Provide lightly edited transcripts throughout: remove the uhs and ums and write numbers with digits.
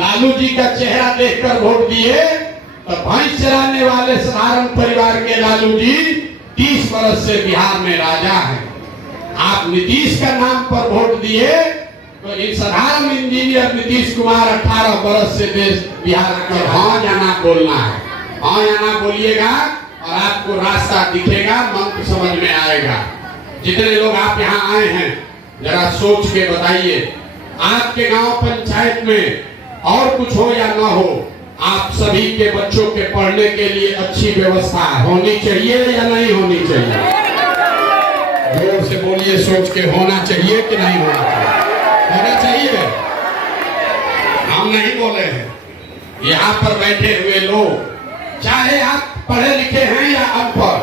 लालू जी का चेहरा देखकर वोट दिए तो भैंस चराने वाले साधारण परिवार के लालू जी 30 वर्ष से बिहार में राजा हैं। आप नीतीश का नाम पर वोट दिए तो इन साधारण इंजीनियर नीतीश कुमार 18 वर्ष से देश बिहार में हाँ या ना बोलना है। हाँ या ना बोलिएगा और आपको रास्ता दिखेगा, मंत्र समझ में आएगा। जितने लोग आप यहाँ आए हैं जरा सोच के बताइए, आपके गांव पंचायत में और कुछ हो या ना हो, आप सभी के बच्चों के पढ़ने के लिए अच्छी व्यवस्था होनी चाहिए या नहीं होनी चाहिए? जोर से बोलिए, सोच के होना चाहिए कि नहीं होना चाहिए? होना चाहिए। हम नहीं बोले हैं। यहाँ पर बैठे हुए लोग, चाहे आप पढ़े लिखे हैं या अनपढ़,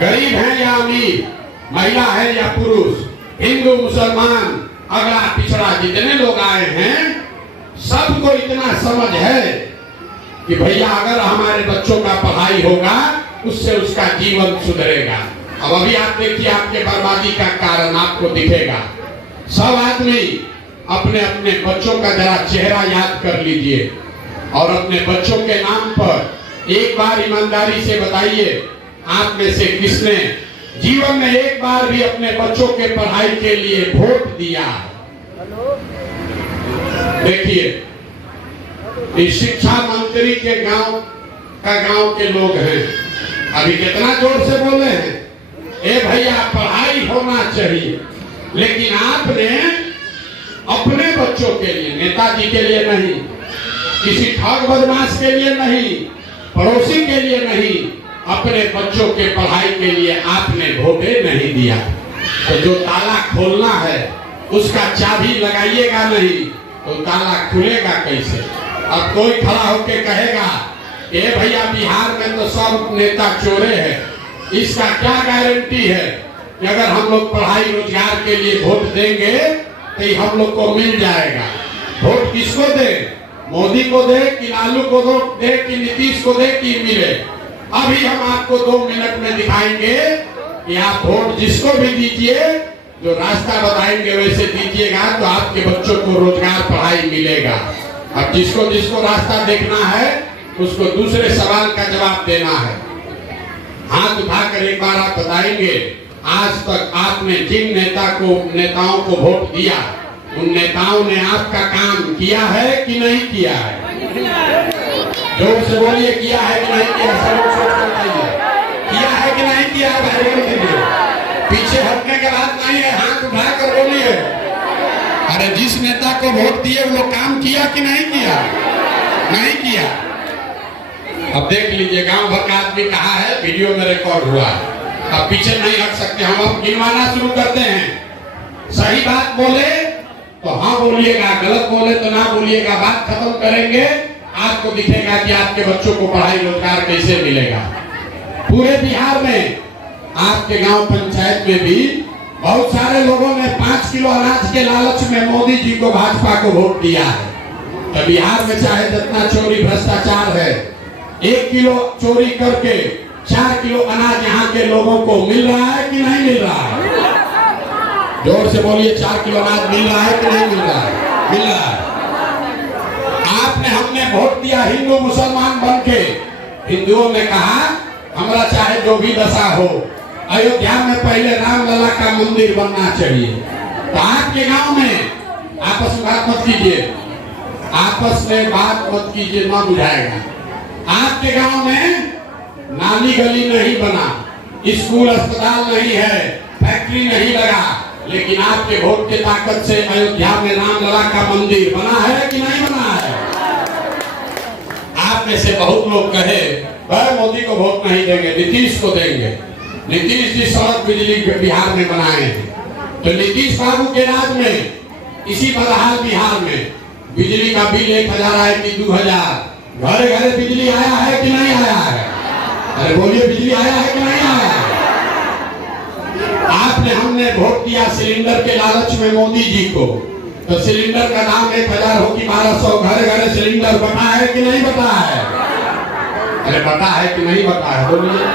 गरीब हैं या अमीर, महिला है या पुरुष, हिंदू मुसलमान, अगला पिछड़ा, जितने लोग आए हैं सबको इतना समझ है कि भैया अगर हमारे बच्चों का पढ़ाई होगा उससे उसका जीवन सुधरेगा। अब अभी आप देखिए, आपके बर्बादी का कारण आपको दिखेगा। सब आदमी अपने अपने बच्चों का जरा चेहरा याद कर लीजिए और अपने बच्चों के नाम पर एक बार ईमानदारी से बताइए, आप में से किसने जीवन में एक बार भी अपने बच्चों के पढ़ाई के लिए वोट दिया? देखिए, इस शिक्षा मंत्री के गांव के लोग हैं, अभी कितना जोर से बोले हैं, ए भैया पढ़ाई होना चाहिए, लेकिन आपने अपने बच्चों के लिए, नेताजी के लिए नहीं, किसी ठग बदमाश के लिए नहीं, पड़ोसी के लिए नहीं, अपने बच्चों के पढ़ाई के लिए आपने वोटे नहीं दिया। तो जो ताला खोलना है उसका चाबी लगाइएगा नहीं तो ताला खुलेगा कैसे? अब कोई खड़ा होके कहेगा ए भैया बिहार में तो सब नेता चोरे हैं, इसका क्या गारंटी है कि अगर हम लोग पढ़ाई रोजगार के लिए वोट देंगे तो हम लोग को मिल जाएगा? वोट किसको दे? मोदी को दे कि लालू को दे कि नीतीश को दे कि मिले? अभी हम आपको 2 मिनट में दिखाएंगे कि आप वोट जिसको भी दीजिए, जो रास्ता बताएंगे वैसे दीजिएगा तो आपके बच्चों को रोजगार पढ़ाई मिलेगा। अब जिसको जिसको रास्ता देखना है उसको दूसरे सवाल का जवाब देना है। हाथ उठाकर एक बार आप बताएंगे, आज तक आपने जिन नेताओं को वोट दिया, उन नेताओं ने आपका काम किया है कि नहीं किया है? जोर से बोलिए, किया है कि नहीं किया? सब लोग सोच कर बताइए, किया है कि नहीं किया है? पीछे हटने के बाद नहीं है, हाथ उठाकर बोलिए। अरे जिस नेता को वोट दिए वो काम किया कि नहीं किया? नहीं किया। अब देख लीजिए, गांव भर का आदमी कहा है, वीडियो में रिकॉर्ड हुआ है। अब पीछे नहीं हट सकते, हम अब गिनवाना शुरू करते हैं। सही बात बोले तो हाँ बोलिएगा, गलत बोले तो ना बोलिएगा। बात खत्म करेंगे, आपको दिखेगा कि आपके बच्चों को पढ़ाई रोजगार कैसे मिलेगा। पूरे बिहार में आपके गांव पंचायत में भी बहुत सारे लोगों ने 5 किलो अनाज के लालच में मोदी जी को, भाजपा को वोट दिया है। तो बिहार में चाहे जितना चोरी भ्रष्टाचार है, 1 किलो चोरी करके 4 किलो अनाज यहाँ के लोगों को मिल रहा है कि नहीं मिल रहा है? जोर से बोलिए, 4 किलो अनाज मिल रहा है कि नहीं मिल रहा है? मिल रहा है। हमने वोट दिया हिंदू मुसलमान बन के। हिंदुओं ने कहा हमारा चाहे जो भी दशा हो, अयोध्या में पहले रामलला का मंदिर बनना चाहिए। तो आपके गांव में आपस में बात मत कीजिए, आपस में बात मत कीजिए, ना बुझाएगा। आपके गांव में नाली गली नहीं बना, स्कूल अस्पताल नहीं है, फैक्ट्री नहीं लगा, लेकिन आपके वोट के ताकत से अयोध्या में रामलला का मंदिर बना है कि नहीं बना है? आप में से बहुत लोग कहे भाई मोदी को वोट नहीं देंगे, नीतीश को देंगे। नीतीश जी सड़क बिजली बिहार में बनाए हैं, तो नीतीश बाबू के राज में इसी बदहाल बिहार में बिजली का बिल 1000 आए कि 2000, घरे घरे बिजली आया है कि नहीं आया है? अरे बोलिए, बिजली आया है कि नहीं आया है? आपने हमने वोट दिया सिलेंडर के लालच में मोदी जी को, तो सिलेंडर का दाम 1000 हो कि 1200, घरे घरे सिलेंडर बटा है कि नहीं बटा है? अरे बता है कि नहीं बता है? बोलिए।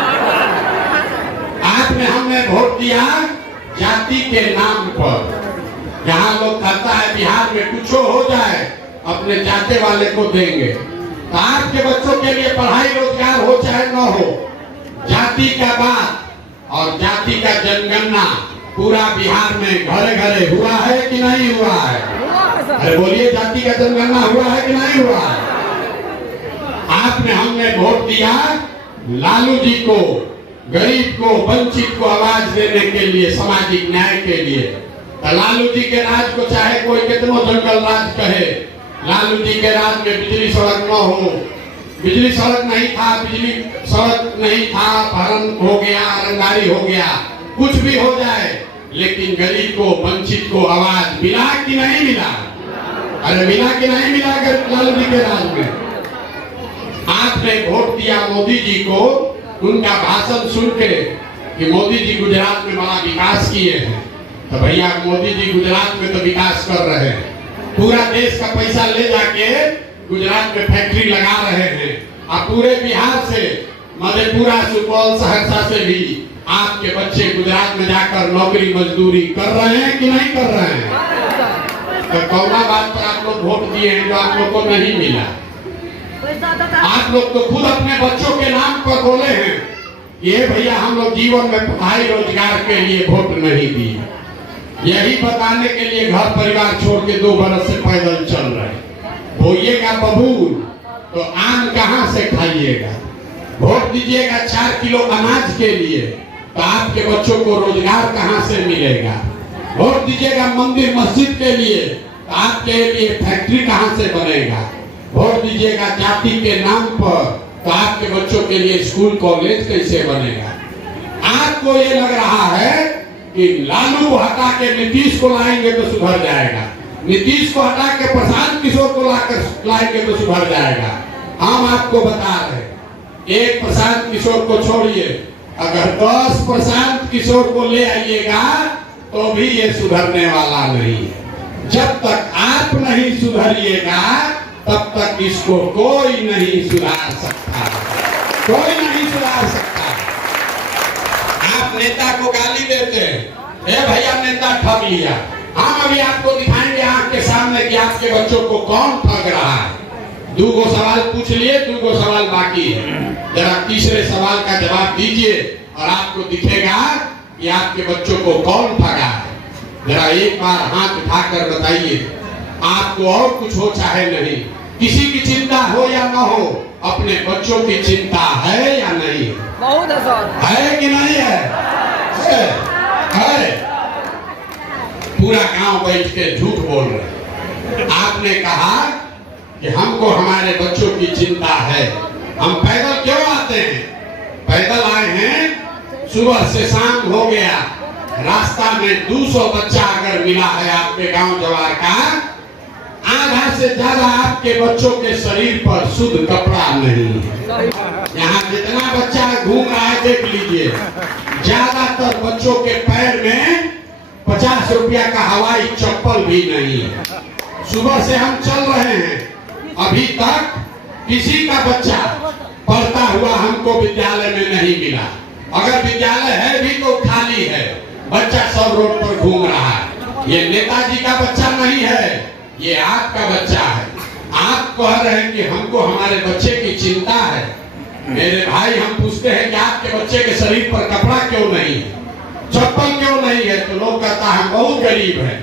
आपने हमने वोट दिया जाति के नाम पर। यहाँ लोग कहता है बिहार में कुछ हो जाए अपने चाहते वाले को देंगे। तो आपके बच्चों के लिए पढ़ाई रोजगार हो चाहे न हो, जाति का बात और जाति का जनगणना पूरा बिहार में घरे घरे हुआ है कि नहीं हुआ है? अरे बोलिए, जाति का जनगणना हुआ है कि नहीं हुआ है? आपने हमने वोट दिया लालू जी को, गरीब को, वंचित को आवाज देने के लिए, सामाजिक न्याय के लिए। तो लालू जी के राज को चाहे कोई कितनो जंगल राज कहे, लालू जी के राज में बिजली सड़क न हो, बिजली सड़क नहीं था, बिजली सड़क नहीं था, भरण हो गया, रंगारी हो गया, कुछ भी हो जाए, लेकिन गरीब को, वंचित को आवाज मिला कि नहीं मिला? अरे मिला कि नहीं मिला लालू जी के राज में? आपने वोट दिया मोदी जी को, उनका भाषण सुन के कि मोदी जी गुजरात में बड़ा विकास किए हैं। तो भैया मोदी जी गुजरात में तो विकास कर रहे हैं, पूरा देश का पैसा ले जाके गुजरात में फैक्ट्री लगा रहे हैं। और पूरे बिहार से, मधेपुरा, सुपौल, सहरसा से भी आपके बच्चे गुजरात में जाकर नौकरी मजदूरी कर रहे हैं कि नहीं कर रहे हैं? तो कौना बात पर आप लोग वोट दिए हैं जो आप लोग को नहीं मिला? आप लोग तो खुद अपने बच्चों के नाम पर बोले हैं, ये भैया हम लोग जीवन में पढ़ाई रोजगार के लिए वोट नहीं दिए। यही बताने के लिए घर परिवार छोड़ के 2 बरस से पैदल चल रहे। बोइएगा बबूल तो आम कहाँ से खाइएगा? वोट दीजिएगा 4 किलो अनाज के लिए, तो आपके बच्चों को रोजगार कहाँ से मिलेगा? वोट दीजिएगा मंदिर मस्जिद के लिए, तो आपके लिए फैक्ट्री कहाँ से बनेगा? वोट दीजिएगा जाति के नाम पर, तो आपके बच्चों के लिए स्कूल कॉलेज कैसे बनेगा? आपको ये लग रहा है कि लालू हटा के नीतीश को लाएंगे तो सुधर जाएगा, नीतीश को हटा के प्रशांत किशोर को लाएंगे तो सुधर जाएगा। हम आपको बता रहे, एक प्रशांत किशोर को छोड़िए, अगर 10 प्रशांत किशोर को ले आइएगा तो भी ये सुधरने वाला नहीं है। जब तक आप नहीं सुधरिएगा तब तक इसको कोई नहीं सुधार सकता, कोई नहीं सुधार सकता। आप नेता को गाली देते हैं, ए भैया नेता ठग लिया। हम अभी आपको दिखाएंगे आंख के सामने कि आपके बच्चों को कौन ठग रहा है। 2 सवाल पूछ लिए, 2 सवाल बाकी है। जरा तीसरे सवाल का जवाब दीजिए और आपको दिखेगा कि आपके बच्चों को कौन ठगा है। जरा एक बार हाथ उठाकर बताइए। आपको और कुछ हो चाहे नहीं, किसी की चिंता हो या ना हो, अपने बच्चों की चिंता है या नहीं? बहुत है कि नहीं है? है। पूरा गांव बैठ के झूठ बोल रहे। आपने कहा कि हमको हमारे बच्चों की चिंता है। हम पैदल क्यों आते हैं? पैदल आए हैं, सुबह से शाम हो गया, रास्ता में 200 बच्चा अगर मिला है आपके गांव जवार का, आधा से ज्यादा आपके बच्चों के शरीर पर शुद्ध कपड़ा नहीं है। यहाँ जितना बच्चा घूम रहा है देख लीजिए, ज्यादातर बच्चों के पैर में 50 रुपया का हवाई चप्पल भी नहीं है। सुबह से हम चल रहे हैं, अभी तक किसी का बच्चा पढ़ता हुआ हमको विद्यालय में नहीं मिला। अगर विद्यालय है भी तो खाली है, बच्चा सब रोड पर घूम रहा है। ये नेताजी का बच्चा नहीं है, ये आपका बच्चा है। आप कह रहे हैं कि हमको हमारे बच्चे की चिंता है। मेरे भाई, हम पूछते हैं कि आपके बच्चे के शरीर पर कपड़ा क्यों नहीं है, चप्पल क्यों नहीं है, तो लोग कहता है बहुत गरीब है।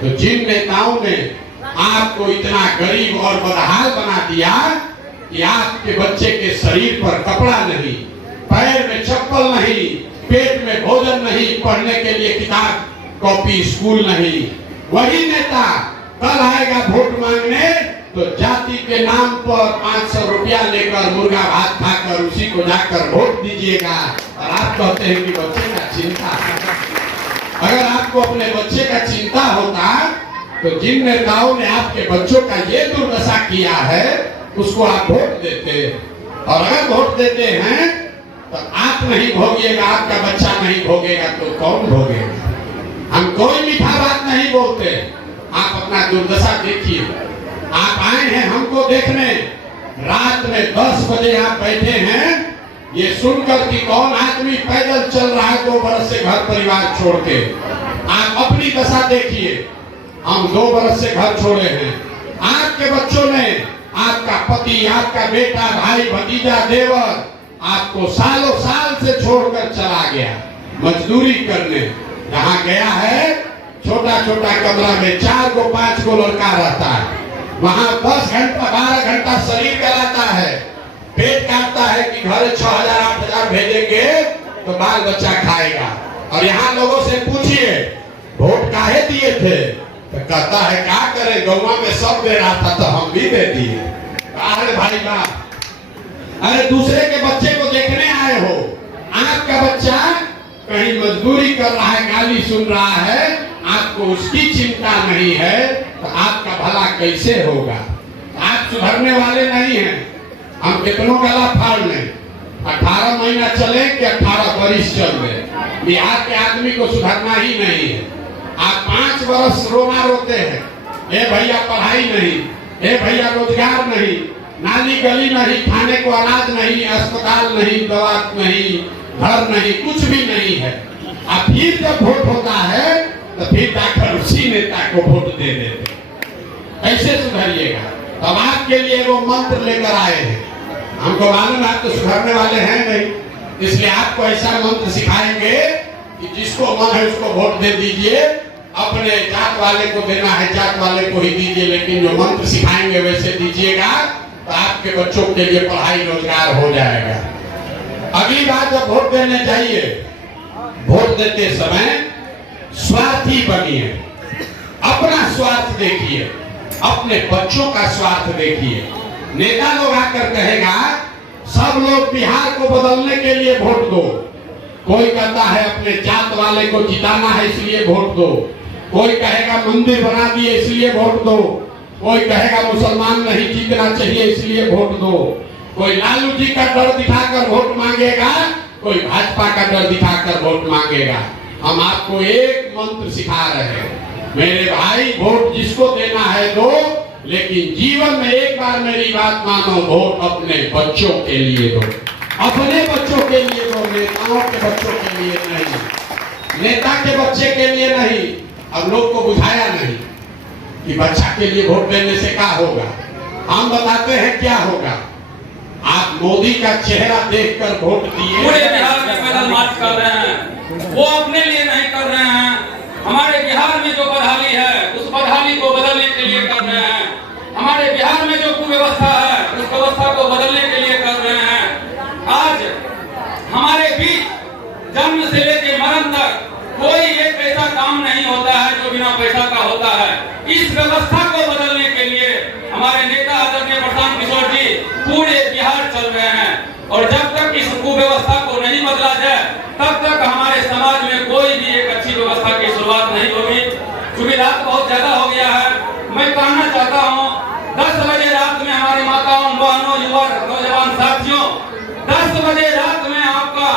तो जिन नेताओं ने आपको इतना गरीब और बदहाल बना दिया कि आपके बच्चे के शरीर पर कपड़ा नहीं, पैर में चप्पल नहीं, पेट में भोजन नहीं, पढ़ने के लिए किताब कॉपी स्कूल नहीं, वही नेता कल आएगा वोट मांगने तो जाति के नाम पर 500 रुपया लेकर मुर्गा भात खाकर उसी को जाकर वोट दीजिएगा। और आप कहते हैं कि बच्चे का चिंता है। अगर आपको अपने बच्चे का चिंता होता तो जिन नेताओं ने आपके बच्चों का ये दुर्दशा किया है उसको आप वोट देते। और अगर वोट देते हैं तो आप नहीं भोगिएगा, आपका बच्चा नहीं भोगेगा तो कौन भोगेगा? हम कोई मीठा बात नहीं बोलते। आप अपना दुर्दशा देखिए। आप आए हैं हमको देखने, रात में 10 बजे आप बैठे हैं ये सुनकर कि कौन आदमी पैदल चल रहा है 2 बरस से घर परिवार छोड़ के। आप अपनी दशा देखिए, हम 2 बरस से घर छोड़े हैं। आपके आपके बच्चों ने, आपका पति, आपका बेटा, भाई, भतीजा, देवर आपको सालों साल से छोड़कर चला गया मजदूरी करने। जहाँ गया है छोटा छोटा कमरा में 4 को 5 को लड़का रहता है, वहाँ 10 घंटा 12 घंटा शरीर कराता है, पेट काटता है कि घर 6,000 8,000 भेजेंगे तो बाल बच्चा खाएगा। और यहाँ लोगों से पूछिए वोट काहे दिए थे, तो कहता है क्या करे, गौवा में सब दे रहा था तो हम भी दे दिए। अरे भाई बाप, अरे दूसरे के बच्चे को देखने आए हो, आपका बच्चा कहीं मजदूरी कर रहा है, गाली सुन रहा है, आपको उसकी चिंता नहीं है, तो आपका भला कैसे होगा? आप सुधरने वाले नहीं हैं। हम कितनों गला फाड़ लें, 18 महीना चले कि 18 वर्ष चल रहे, बिहार के आदमी को सुधरना ही नहीं है। आप 5 वर्ष रोना रोते हैं, ए भैया पढ़ाई नहीं, ए भैया रोजगार नहीं, नाली गली नहीं, खाने को अनाज नहीं, अस्पताल नहीं, दवा नहीं, घर नहीं, कुछ भी नहीं है। अब फिर जब वोट होता है तो फिर जाकर उसी नेता को वोट दे देते, कैसे सुधरिएगा? तब आपके लिए वो मंत्र लेकर आए हैं। हमको मालूम आप तो सुधरने वाले हैं नहीं, इसलिए आपको ऐसा मंत्र सिखाएंगे कि जिसको मन है उसको वोट दे दीजिए, अपने जात वाले को देना है जात वाले को ही दीजिए, लेकिन जो मंत्र सिखाएंगे वैसे दीजिएगा तो आपके बच्चों के लिए पढ़ाई रोजगार हो जाएगा। अगली बार जब वोट देने जाइए, वोट देते समय स्वार्थी बनिए, अपना स्वार्थ देखिए, अपने बच्चों का स्वार्थ देखिए। नेता लोग आकर कहेगा सब लोग बिहार को बदलने के लिए वोट दो, कोई कहता है अपने जात वाले को जिताना है इसलिए वोट दो, कोई कहेगा मंदिर बना दिए इसलिए वोट दो, कोई कहेगा मुसलमान नहीं जीतना चाहिए इसलिए वोट दो, कोई लालू जी का डर दिखाकर वोट मांगेगा, कोई भाजपा का डर दिखाकर वोट मांगेगा। हम आपको एक मंत्र सिखा रहे हैं, मेरे भाई वोट जिसको देना है दो, लेकिन जीवन में एक बार मेरी बात मानो, वोट अपने बच्चों के लिए दो, अपने बच्चों के लिए दो, नेताओं के बच्चों के लिए नहीं, नेता के बच्चे के लिए नहीं। अब लोग को बुझाया नहीं कि बच्चा के लिए वोट देने से क्या होगा, हम बताते हैं क्या होगा। आप मोदी का चेहरा देखकर वोट दिए, पूरे बिहार में पैदल मार्च कर रहे हैं, वो अपने लिए नहीं कर रहे हैं, हमारे बिहार में जो बदहाली है उस बदहाली को बदलने के लिए कर रहे हैं, हमारे बिहार में जो कुव्यवस्था है उस व्यवस्था को बदलने के लिए कर रहे हैं। आज हमारे बीच जन्म से लेकर मरण तक कोई एक ऐसा काम नहीं होता है जो बिना पैसा का होता है। इस व्यवस्था को बदलने के लिए हमारे नेता आदरणीय प्रशांत किशोर जी पूरे बिहार चल रहे हैं, और जब तक इस कुव्यवस्था को नहीं बदला जाए तब तक हमारे समाज में कोई भी एक अच्छी व्यवस्था की शुरुआत नहीं होगी। क्योंकि रात बहुत ज्यादा हो गया है, मैं कहना चाहता हूँ 10 बजे रात में हमारी माताओं, बहनों, युवा, नौजवान साथियों, 10 बजे रात में आपका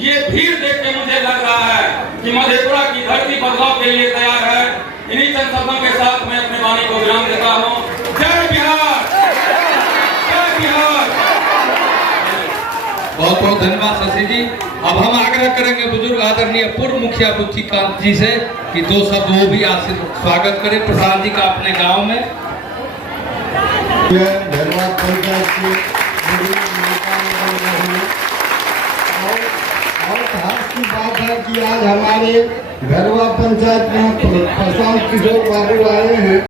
ये भीड़ देख के मुझे लग रहा है कि मधेपुरा की धरती बदलाव के लिए तैयार है। इन्हीं चंद शब्दों के साथ मैं अपने वाणी को विराम देता हूँ। जय बिहार, जय बिहार। बहुत बहुत धन्यवाद शशि जी। अब हम आग्रह करेंगे बुजुर्ग आदरणीय पूर्व मुखिया बुद्धिकांत जी से कि 2 शब्द वो भी स्वागत करें प्रसाद जी का अपने गांव में। धन्यवाद पंचायत के और खास की बात है कि आज हमारे घरवा पंचायत में प्रशांत किशोर बाबू आए हैं।